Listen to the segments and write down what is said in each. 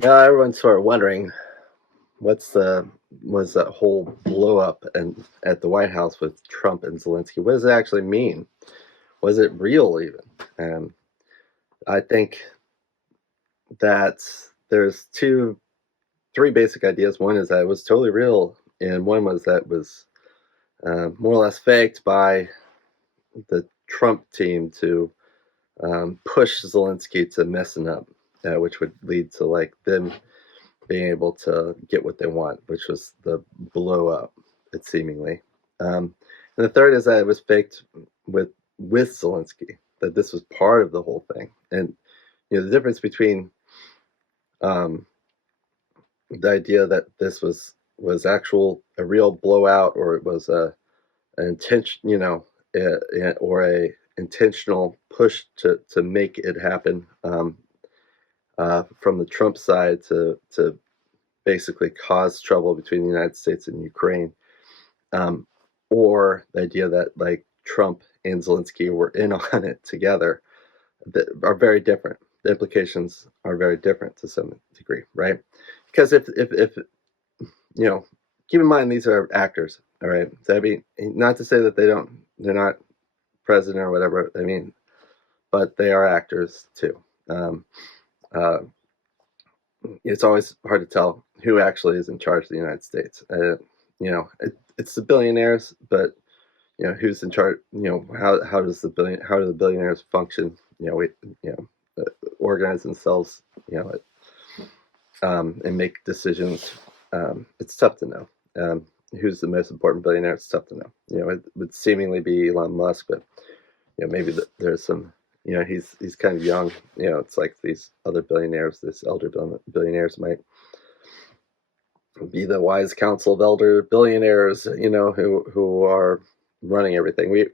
Now everyone's sort of wondering what's the was that whole blow up and at the White House with Trump and Zelensky. What does it actually mean? Was it real even? And I think that there's three basic ideas. One is that it was totally real, and one was that it was more or less faked by the Trump team to push Zelensky to messing up, which would lead to like them being able to get what they want, which was the blow up, it seemingly. And the third is that it was faked with with Zelensky, that this was part of the whole thing. And the difference between um, the idea that this was actual a real blowout, or it was an intention, or a intentional push to make it happen from the Trump side to basically cause trouble between the United States and Ukraine, um, or the idea that like Trump and Zelensky were in on it together, that are very different. The implications are very different to some degree, right? Because if keep in mind these are actors, all right. So, I mean, not to say that they're not president or whatever. I mean, but they are actors too. Um, uh, it's always hard to tell who actually is in charge of the United States. It's the billionaires, but who's in charge? How do the billionaires function? You know organize themselves, and make decisions. It's tough to know. Who's the most important billionaire? It's tough to know. It would seemingly be Elon Musk, but maybe there's some. He's kind of young. It's like these other billionaires, this elder billionaires might be the wise council of elder billionaires, who are running everything. We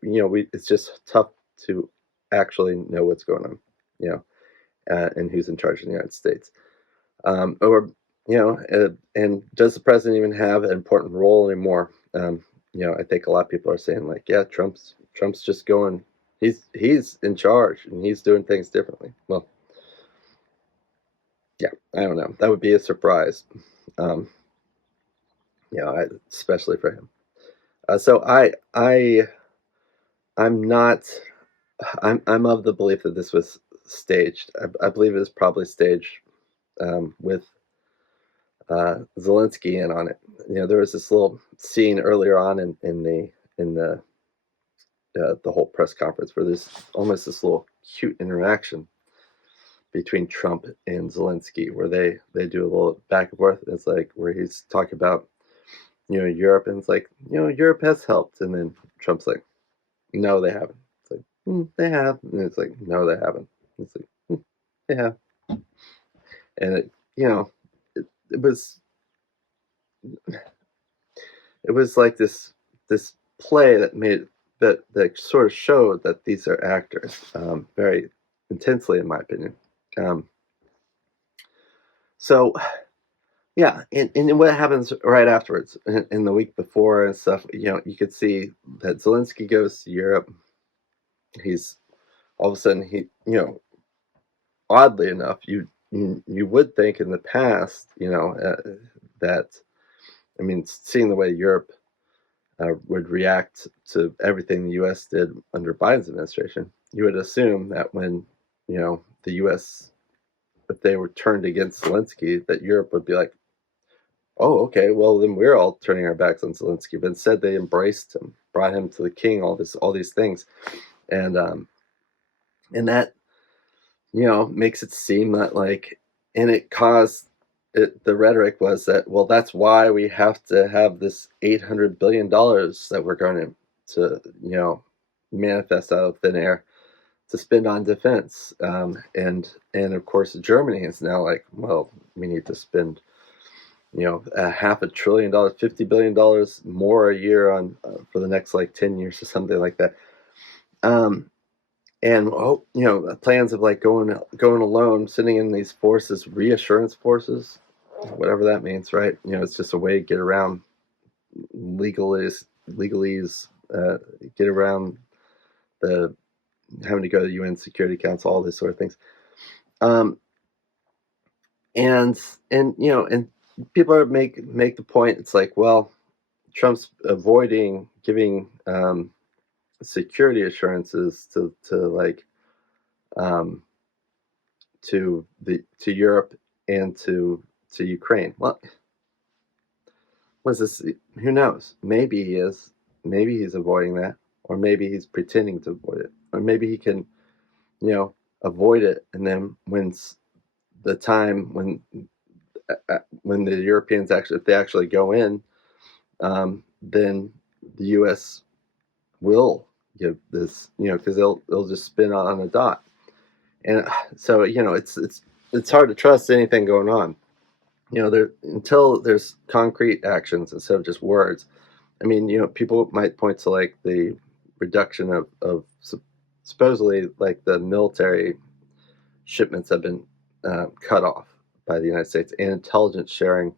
it's just tough to actually know what's going on, you know, and who's in charge in the United States. Or and does the president even have an important role anymore? I think a lot of people are saying like, yeah, Trump's just going. He's in charge and he's doing things differently. Well, yeah, I don't know. That would be a surprise. Um, especially for him. So I'm not I'm of the belief that this was staged. I believe it was probably staged with Zelensky in on it. There was this little scene earlier on in the whole press conference where there's almost this little cute interaction between Trump and Zelensky where they do a little back and forth. It's like where he's talking about Europe, and it's like Europe has helped, and then Trump's like, no, they haven't. It's like, they have. And it's like, no, they haven't. It's like, they have. And it was like this play that made that sort of showed that these are actors, very intensely, in my opinion. Um, so yeah, and what happens right afterwards in the week before and stuff, you could see that Zelensky goes to Europe. He's all of a sudden oddly enough, you would think in the past, that I mean, seeing the way Europe would react to everything the U.S. did under Biden's administration, you would assume that when the U.S. if they were turned against Zelensky, that Europe would be like, oh, okay, well then we're all turning our backs on Zelensky. But instead, they embraced him, brought him to the king, all these things, and that makes it seem that like, and it caused it. The rhetoric was that, well, that's why we have to have this $800 billion that we're going to manifest out of thin air to spend on defense, and of course Germany is now like, well, we need to spend a $500 billion, $50 billion more a year on for the next like 10 years or something like that. Um, and plans of like going alone, sitting in these forces, reassurance forces, whatever that means, right? It's just a way to get around legalese, get around the having to go to the UN Security Council, all these sort of things. Um, and and people are make the point. It's like, well, Trump's avoiding giving security assurances um, to Europe and to Ukraine. Well, was this? Who knows? Maybe he is. Maybe he's avoiding that, or maybe he's pretending to avoid it, or maybe he can, you know, avoid it, and then the time when the Europeans actually, if they actually go in, then the U.S. will give this, because they'll just spin on a dot, and so it's hard to trust anything going on. There until there's concrete actions instead of just words. I mean, people might point to like the reduction of supposedly like the military shipments have been cut off by the United States, and intelligence sharing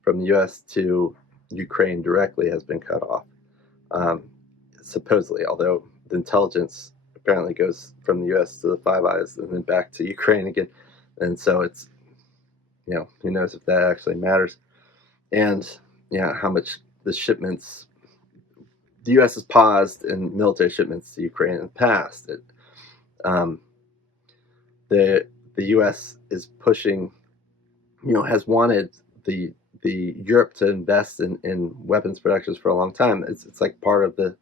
from the U.S. to Ukraine directly has been cut off. Um, Supposedly, although the intelligence apparently goes from the U.S. to the Five Eyes and then back to Ukraine again, and so it's who knows if that actually matters, and how much the shipments the U.S. has paused in military shipments to Ukraine in the past. Um, the the U.S. is pushing, has wanted the Europe to invest in weapons productions for a long time. It's like part of the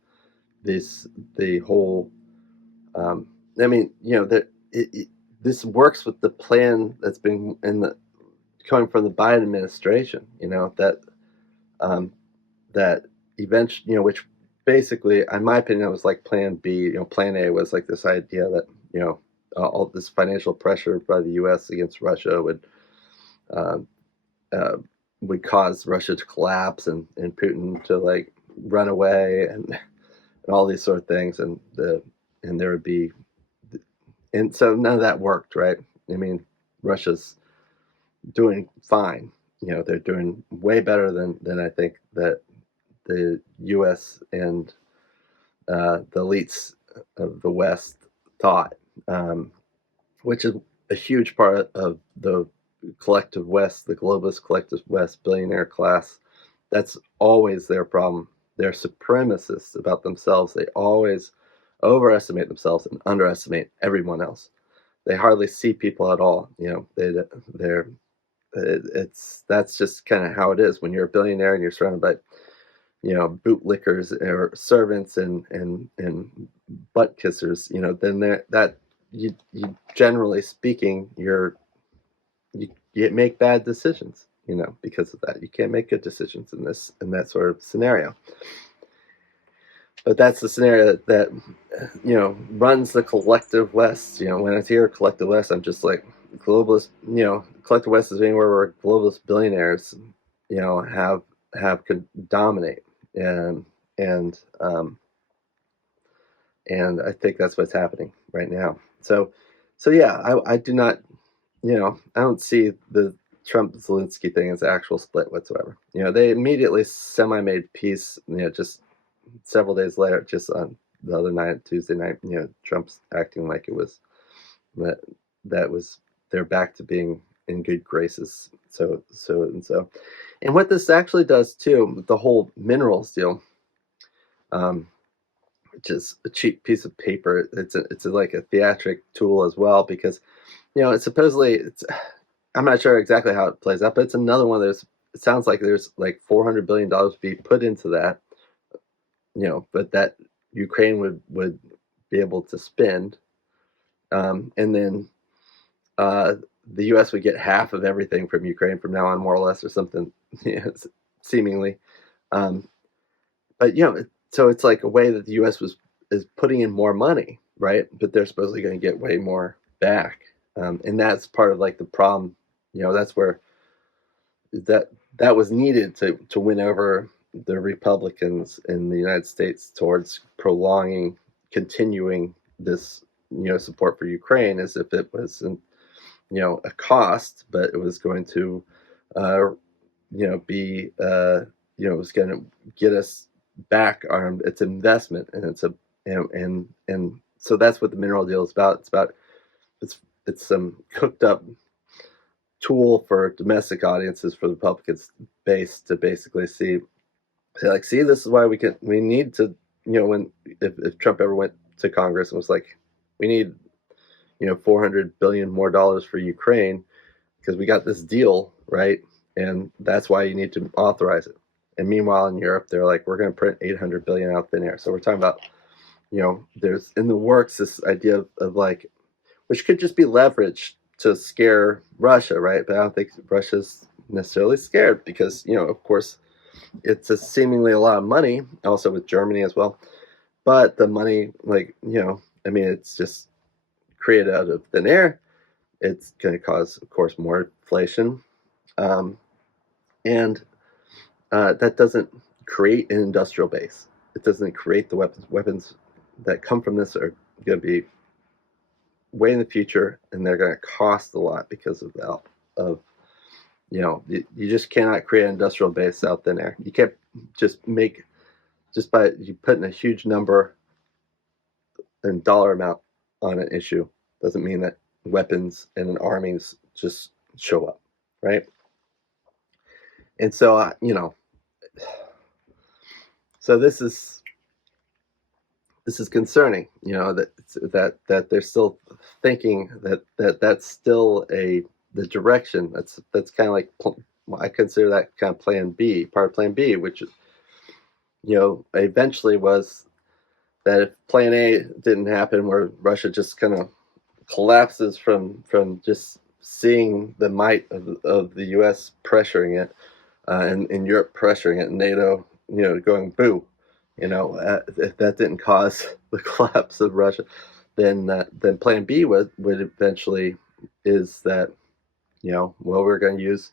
whole. Um, I mean, this works with the plan that's been coming from the Biden administration. Um, that eventually, which basically, in my opinion, was like Plan B. Plan A was like this idea that all this financial pressure by the U.S. against Russia uh, uh, would cause Russia to collapse and Putin to like run away and all these sort of things, and there would be, and so none of that worked, right? I mean, Russia's doing fine. They're doing way better than I think that the U.S. and the elites of the West thought, um, which is a huge part of the collective West, the globalist collective West billionaire class. That's always their problem. They're supremacists about themselves. They always overestimate themselves and underestimate everyone else. They hardly see people at all. They're it's that's just kind of how it is when you're a billionaire and you're surrounded by bootlickers or servants and butt kissers. Then that you generally speaking you make bad decisions. Because of that, you can't make good decisions in that sort of scenario. But that's the scenario that runs the collective West. When I hear collective West, I'm just like globalist. Collective West is anywhere where globalist billionaires, can dominate, and and um, and I think that's what's happening right now. So yeah, I do not, I don't see the Trump Zelensky thing as an actual split whatsoever. They immediately semi-made peace. Just several days later, just on the other night, Tuesday night, Trump's acting like it was that that was they're back to being in good graces. And what this actually does too, the whole minerals deal, um, which is a cheap piece of paper. It's like a theatric tool as well because it's supposedly I'm not sure exactly how it plays out, but it's another one. It sounds like there's like $400 billion to be put into that, but that Ukraine would be able to spend, and then uh, the U.S. would get half of everything from Ukraine from now on, more or less, or something, seemingly. Um, but so it's like a way that the U.S. is putting in more money, right? But they're supposedly going to get way more back, and that's part of like the problem. That's where that that was needed to win over the Republicans in the United States towards continuing this support for Ukraine, as if it wasn't a cost, but it was going to be it was going to get us back on its investment, and and so that's what the mineral deal is about. It's it's some cooked up tool for domestic audiences for the Republican base to basically say like, see, this is why we need to, when if Trump ever went to Congress and was like, we need, $400 billion more dollars for Ukraine because we got this deal, right? And that's why you need to authorize it. And meanwhile, in Europe, they're like, we're going to print 800 billion out thin air. So we're talking about, there's in the works this idea of like, which could just be leveraged to scare Russia, right? But I don't think Russia's necessarily scared because, of course, it's seemingly a lot of money, also with Germany as well. But the money, like, I mean, it's just created out of thin air. It's going to cause, of course, more inflation. Um, and that doesn't create an industrial base. It doesn't create the weapons. Weapons that come from this are going to be way in the future, and they're going to cost a lot because of that. You just cannot create an industrial base out thin air. You can't just by you putting a huge number and dollar amount on an issue doesn't mean that weapons and an armies just show up, right? And so, so this is concerning, that they're still thinking that's still the direction. That's kind of like, I consider that kind of Plan B, part of Plan B, which eventually was that if Plan A didn't happen, where Russia just kind of collapses from just seeing the might of the U.S. pressuring it, and Europe pressuring it, and NATO, going boo, if that didn't cause the collapse of Russia, then Plan B would eventually is that, well, we're going to use,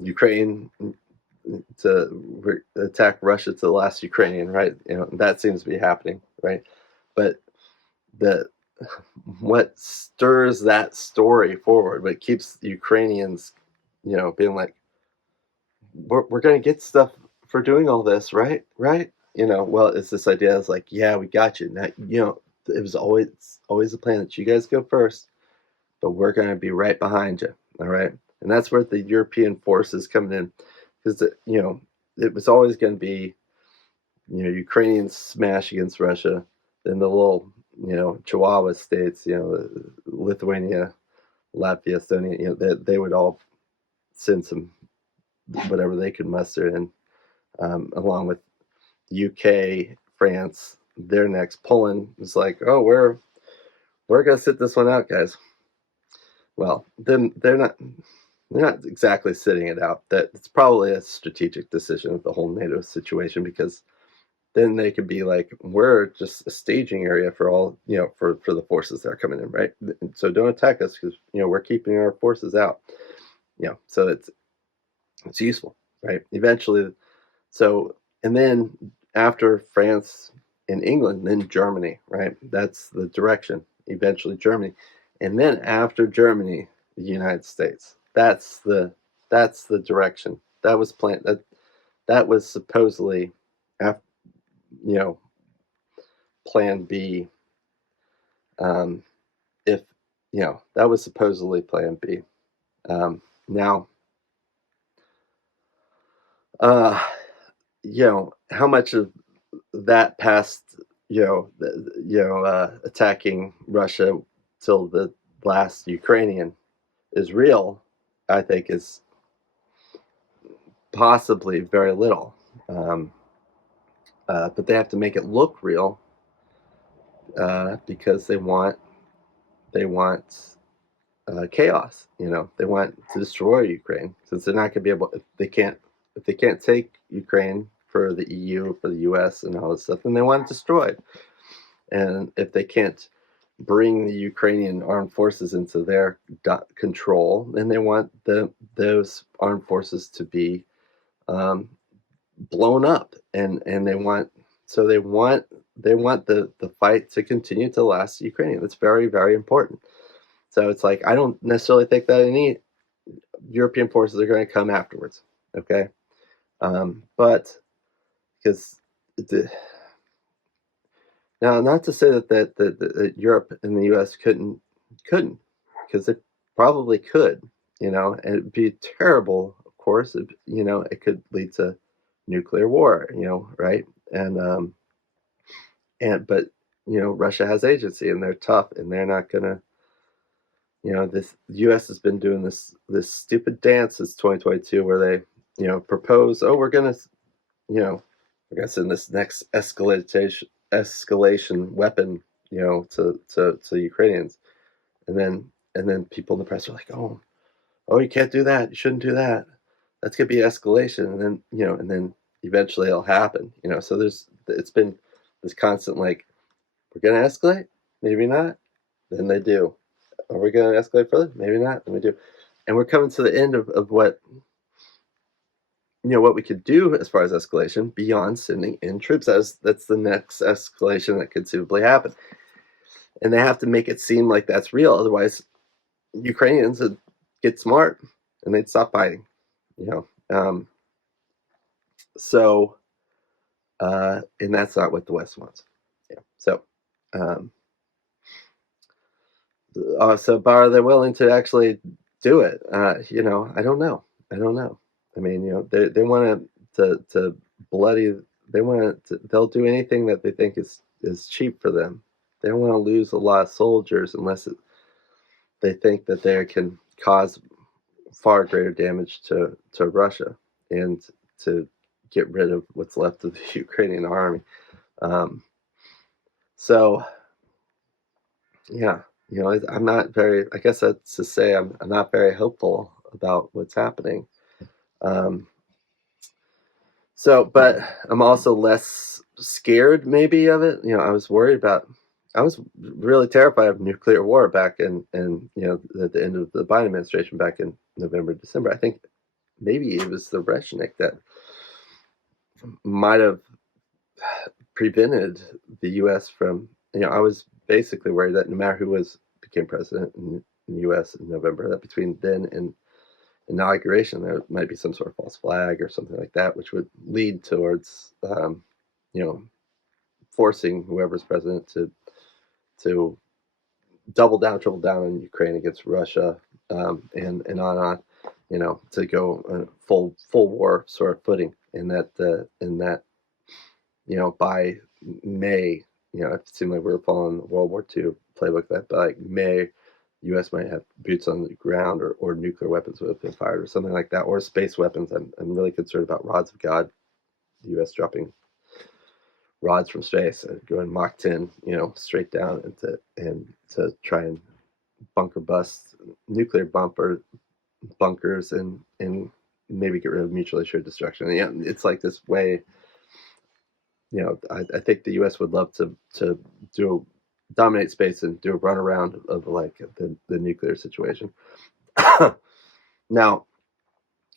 Ukraine to attack Russia to the last Ukrainian, right? That seems to be happening, right? But the what stirs that story forward, what keeps the Ukrainians, being like, we're going to get stuff for doing all this, right? Right? Well, it's this idea. It's like, yeah, we got you. Now, it was always the plan that you guys go first, but we're going to be right behind you. All right. And that's where the European forces coming in, because it was always going to be, Ukrainians smash against Russia, then the little, Chihuahua states, Lithuania, Latvia, Estonia, they would all send some whatever they could muster in, along with UK, France, their next. Poland was like, oh, we're gonna sit this one out, guys. Well, then they're not exactly sitting it out. That it's probably a strategic decision of the whole NATO situation, because then they could be like, we're just a staging area for all, for the forces that are coming in, right? So don't attack us because we're keeping our forces out. So it's useful, right? Eventually, so and then after France and England, then Germany, right? That's the direction. Eventually Germany, and then after Germany, the United States. That's the direction. That was planned. That was supposedly, after, you know, Plan B. Um, if that was supposedly Plan B. Now, uh, how much of that past, attacking Russia till the last Ukrainian is real, I think is possibly very little. Um, but they have to make it look real, because they want chaos. They want to destroy Ukraine, since they're not going to be able, if they can't take Ukraine for the EU, for the US, and all this stuff, then they want it destroyed. And if they can't bring the Ukrainian armed forces into their control, then they want those armed forces to be, blown up, and they want the fight to continue to last Ukrainian. That's very, very important. So it's like, I don't necessarily think that any European forces are going to come afterwards. Okay, but because now, not to say that Europe and the U.S. couldn't, because probably could, and it'd be terrible, of course. It could lead to nuclear war, right? And but Russia has agency, and they're tough, and they're not gonna. This U.S. has been doing this stupid dance since 2022, where they, propose, oh, we're gonna, I guess in this next escalation weapon, to Ukrainians, and then people in the press are like, oh, you can't do that, you shouldn't do that, that's gonna be escalation, and then eventually it'll happen, So it's been this constant like, we're gonna escalate, maybe not, then they do. Are we gonna escalate further? Maybe not, then we do. And we're coming to the end of what we could do as far as escalation beyond sending in troops. That's the next escalation that conceivably happen. And they have to make it seem like that's real. Otherwise, Ukrainians would get smart and they'd stop fighting. You know, so and that's not what the West wants. Yeah. Um, but are they willing to actually do it? I don't know. I don't know. I mean, they want to bloody. They want to. They'll do anything that they think is cheap for them. They don't want to lose a lot of soldiers unless they think that they can cause far greater damage to Russia and to get rid of what's left of the Ukrainian army. Um, so yeah, I'm not very. I guess that's to say I'm not very hopeful about what's happening. Um, but I'm also less scared maybe of it. I was worried about. I was really terrified of nuclear war back in at the end of the Biden administration back in November, December. I think maybe it was the Reshnik that might have prevented the U.S. from. I was basically worried that no matter who became president in the U.S. in November, that between then and inauguration there might be some sort of false flag or something like that, which would lead towards forcing whoever's president to double down, triple down on Ukraine against Russia, and on, to go full war sort of footing, and that by May, it seemed like we were following the World War II playbook, that by like May, U.S. might have boots on the ground, or nuclear weapons would have been fired, or something like that, or space weapons. I'm really concerned about rods of God, the U.S. dropping rods from space and going Mach 10, straight down and to try and bunker bust nuclear bunkers and maybe get rid of mutually assured destruction. Yeah, it's like this way. I think the U.S. would love to dominate space and do a run around of like the nuclear situation. Now,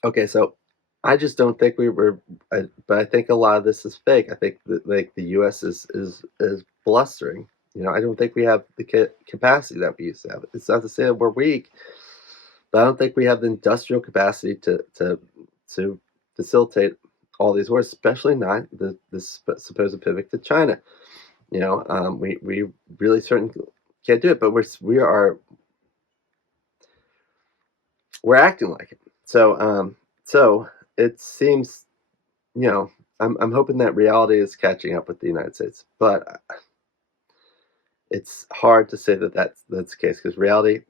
okay, so I just don't think we were, but I think a lot of this is fake. I think that like the U.S. is blustering. I don't think we have the capacity that we used to have. It's not to say that we're weak, but I don't think we have the industrial capacity to facilitate all these wars, especially not the supposed pivot to China. We really certainly can't do it, but we're acting like it. So it seems, I'm hoping that reality is catching up with the United States, but it's hard to say that that's the case, because reality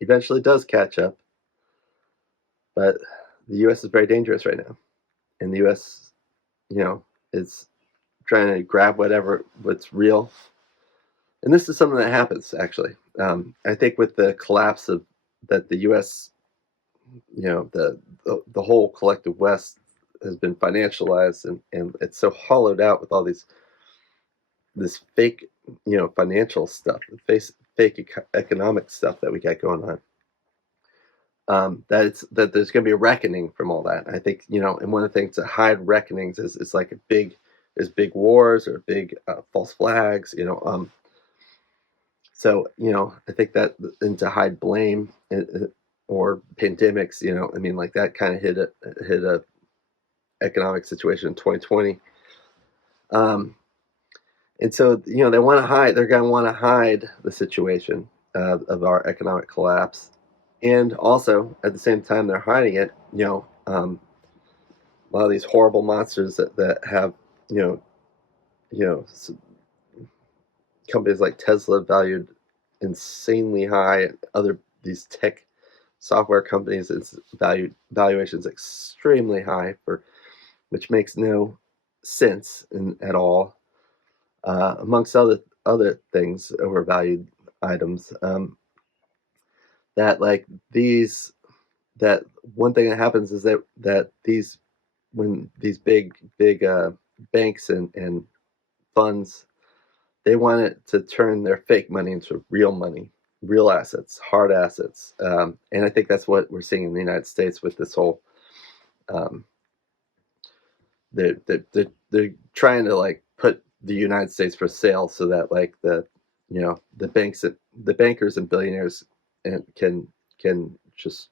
eventually does catch up. But the U.S. is very dangerous right now, and the U.S. is trying to grab what's real. And this is something that happens, actually. I think with the collapse of that, the U.S., the whole collective West has been financialized, and it's so hollowed out with all this fake, financial stuff, fake economic stuff that we got going on. That there's going to be a reckoning from all that. I think, and one of the things to hide reckonings is like big wars or big false flags. So I think that, and to hide blame, or pandemics. I mean, like that kind of hit a economic situation in 2020. And so they want to hide. They're going to want to hide the situation. of our economic collapse, and also at the same time they're hiding it. A lot of these horrible monsters that have you know you know companies like Tesla valued insanely high, other these tech software companies it's valuations extremely high, for which makes no sense at all. Amongst other things, overvalued items. That like these that one thing that happens is that these when these big banks and funds, they want it to turn their fake money into real money, real assets, hard assets. And I think that's what we're seeing in the United States with this whole. Um, they're trying to like put the United States for sale so that like the bankers and billionaires and can just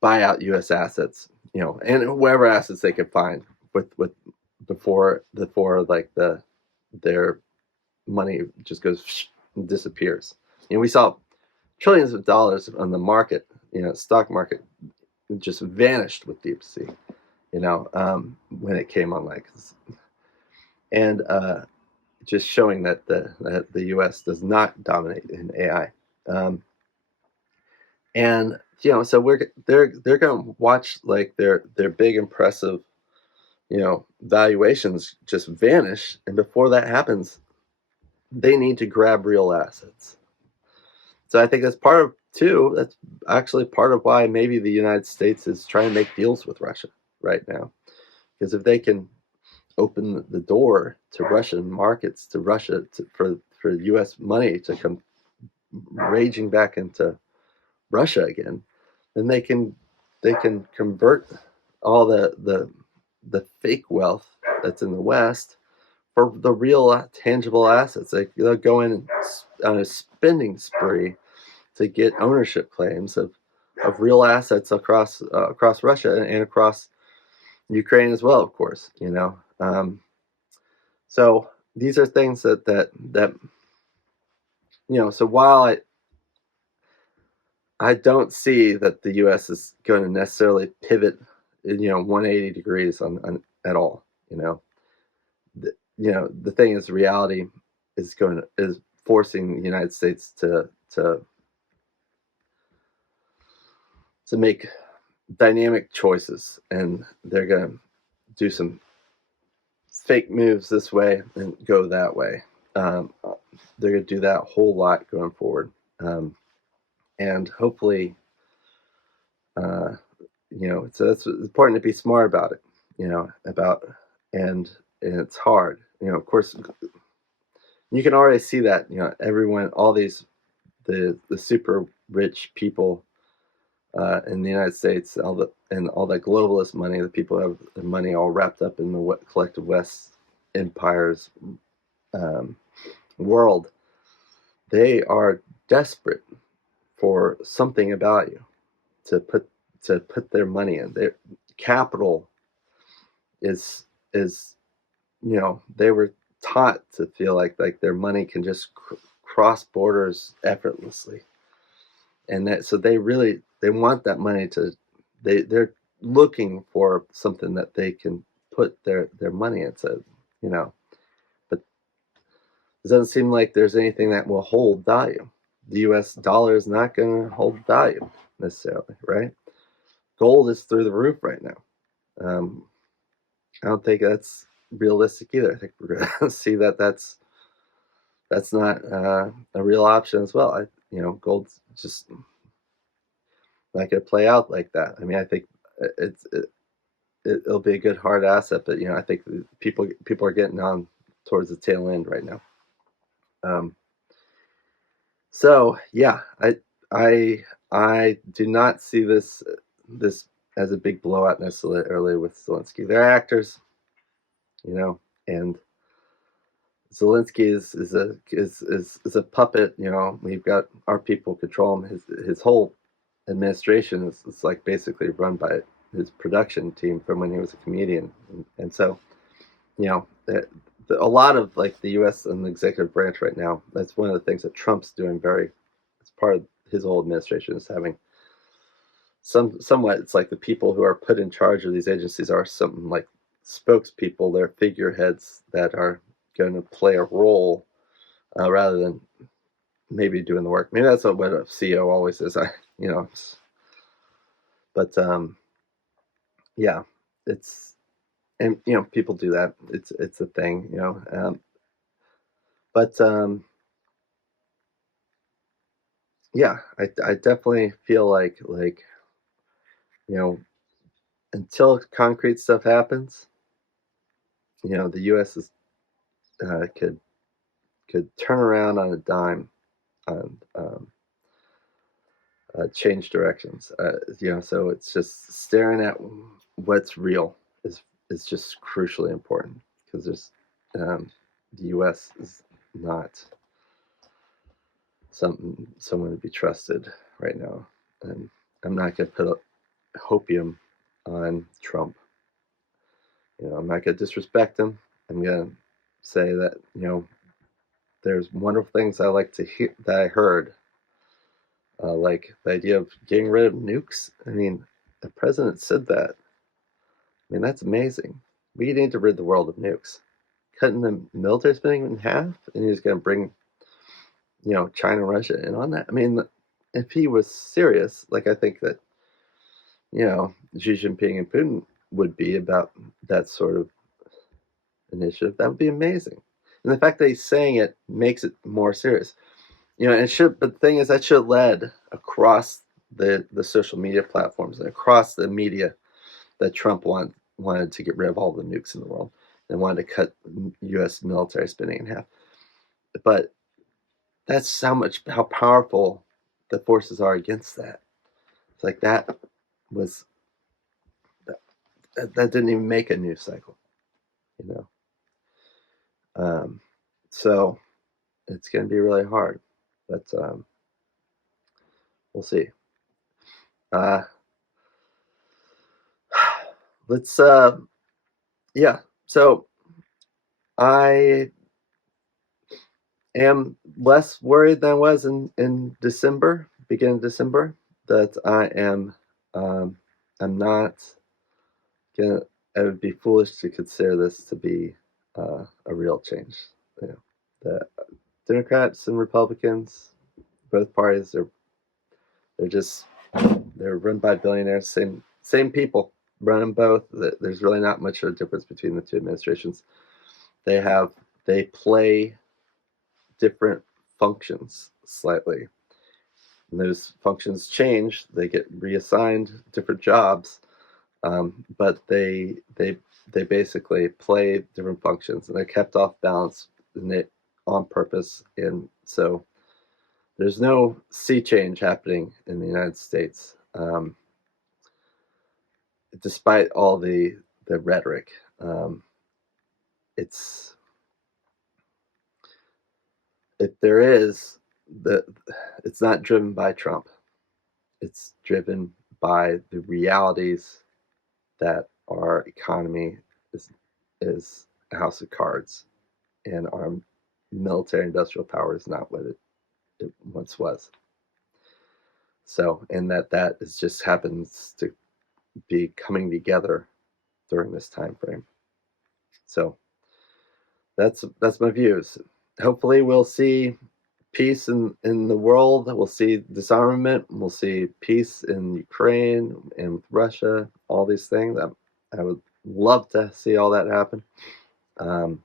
buy out U.S. assets, and whatever assets they can find with before like their money just goes and disappears. We saw trillions of dollars on the market, stock market, just vanished with deep sea, when it came online, and just showing that the U.S. does not dominate in AI. And so they're going to watch like their big impressive valuations just vanish, and before that happens, they need to grab real assets. So I think that's actually part of why maybe the United States is trying to make deals with Russia right now, because if they can open the door to Russian markets, to Russia, for U.S. money to come raging back into Russia again, then they can convert all the fake wealth that's in the West for the real tangible assets. They'll go in on a spending spree to get ownership claims of real assets across Russia and across Ukraine as well, of course. So these are things that So while I don't see that the U.S. is going to necessarily pivot, 180 degrees on at all. The thing is, reality is forcing the United States to make dynamic choices, and they're going to do some fake moves this way and go that way. They're going to do that a whole lot going forward, and hopefully, so it's important to be smart about it. And it's hard. Of course, you can already see that. Everyone, all these the super rich people in the United States, all that globalist money, the people who have the money all wrapped up in the collective West empire's world, they are desperate for something of value to put their money in. Their capital is they were taught to feel like their money can just cross borders effortlessly, and so they want that money to they're looking for something that they can put their money into, but it doesn't seem like there's anything that will hold value. The US dollar is not going to hold value necessarily, right? Gold is through the roof right now. I don't think that's realistic either. I think we're going to see that's not a real option as well. Gold's just not going to play out like that. I mean, I think it'll be a good hard asset, but I think people are getting on towards the tail end right now. So yeah, I do not see this as a big blowout necessarily with Zelensky. They're actors, and Zelensky is a puppet. We've got our people control him. His whole administration is like basically run by his production team from when he was a comedian, and so a lot of like the U.S. and the executive branch right now. That's one of the things that Trump's doing very part of his whole administration is having somewhat. It's like the people who are put in charge of these agencies are something like spokespeople. They're figureheads that are going to play a role rather than maybe doing the work. Maybe that's what a CEO always is. You know, but yeah, it's and people do that. It's a thing. But yeah, I definitely feel like you know until concrete stuff happens, the U.S. is could turn around on a dime and change directions. So it's just staring at what's real is just crucially important because the U.S. is not someone to be trusted right now, and I'm not going to put a hopium on Trump. I'm not going to disrespect him. I'm going to say that there's wonderful things I like to hear that I heard, like the idea of getting rid of nukes. I mean, the president said that. I mean, that's amazing. We need to rid the world of nukes. Cutting the military spending in half, and he's going to bring, China and Russia in on that. I mean, if he was serious, like I think that, Xi Jinping and Putin would be about that sort of initiative, that would be amazing. And the fact that he's saying it makes it more serious. And it should. But the thing is, that should have led across the social media platforms and across the media that Trump wanted to get rid of all the nukes in the world and wanted to cut U.S. military spending in half. But that's how powerful the forces are against that. It's like that was that didn't even make a news cycle, you know. So it's going to be really hard, but we'll see. Uh, let's yeah. So I am less worried than I was in December, beginning of December, that I'm not gonna. It would be foolish to consider this to be a real change. The Democrats and Republicans, both parties, they're just they're run by billionaires. Same people run them both. There's really not much of a difference between the two administrations. They play different functions slightly. And those functions change. They get reassigned different jobs, but they basically play different functions, and they're kept off balance and they, on purpose. And so there's no sea change happening in the United States, despite all the rhetoric. It's if there is the it's not driven by Trump. It's driven by the realities that our economy is a house of cards, and our military industrial power is not what it once was. So, and that is just happens to be coming together during this time frame. So that's my views. Hopefully, we'll see peace in the world. We'll see disarmament. We'll see peace in Ukraine and with Russia. All these things. I would love to see all that happen. Um,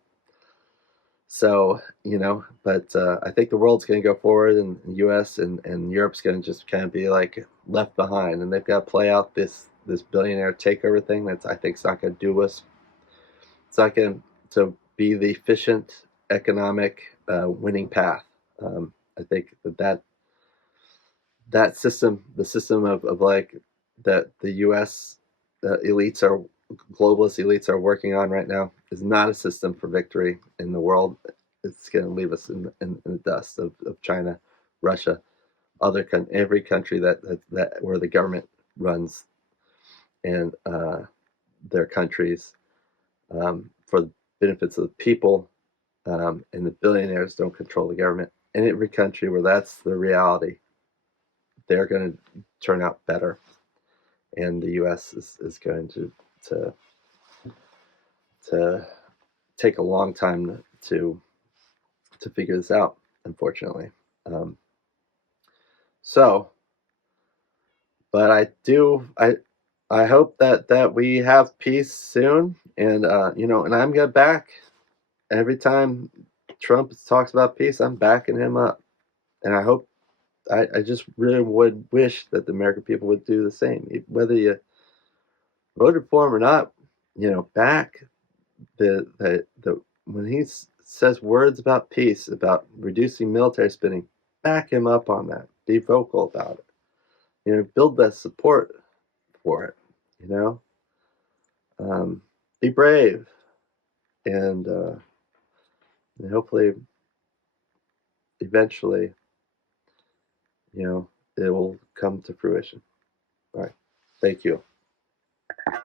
but I think the world's going to go forward, and the U.S. and Europe's going to just kind of be like left behind, and they've got to play out this billionaire takeover thing. That's I think it's not going to do us. It's not going to be the efficient economic winning path. I think that system, the system of like that the U.S. Elites are globalist elites are working on right now is not a system for victory in the world. It's going to leave us in the dust of China, Russia, every country that where the government runs and their countries for the benefits of the people, and the billionaires don't control the government. In every country where that's the reality, they're going to turn out better, and the U.S. is going to to take a long time to figure this out, unfortunately. Um, so, but I hope that we have peace soon, and and I'm gonna back every time Trump talks about peace. I'm backing him up, and I just really would wish that the American people would do the same, whether you voted for him or not. Back the when he says words about peace, about reducing military spending, back him up on that. Be vocal about it. Build that support for it. You know, be brave, and, and hopefully, eventually, it will come to fruition. All right. Thank you.